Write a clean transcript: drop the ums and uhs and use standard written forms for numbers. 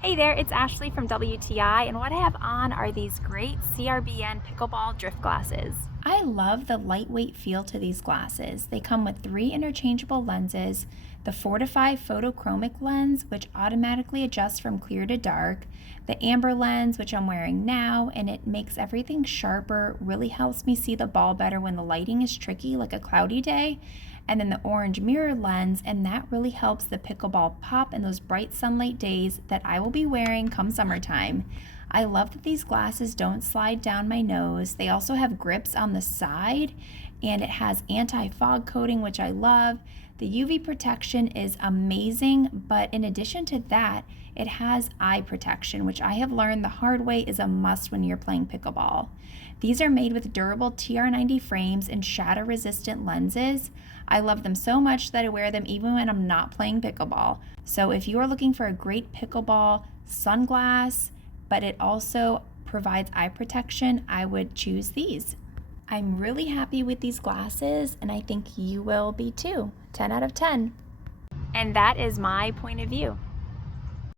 Hey there, it's Ashley from WTI, and what I have on are these great CRBN Pickleball drift glasses. I love the lightweight feel to these glasses. They come with 3 interchangeable lenses, the FortifEYE photochromic lens, which automatically adjusts from clear to dark, the amber lens, which I'm wearing now, and it makes everything sharper, really helps me see the ball better when the lighting is tricky, like a cloudy day, and then the orange mirror lens, and that really helps the pickleball pop in those bright sunlight days that I will be wearing come summertime. I love that these glasses don't slide down my nose. They also have grips on the side, and it has anti-fog coating, which I love. The UV protection is amazing, but in addition to that, it has eye protection, which I have learned the hard way is a must when you're playing pickleball. These are made with durable TR90 frames and shatter-resistant lenses. I love them so much that I wear them even when I'm not playing pickleball. So if you are looking for a great pickleball sunglass, but it also provides eye protection, I would choose these. I'm really happy with these glasses, and I think you will be too. 10 out of 10. And that is my point of view.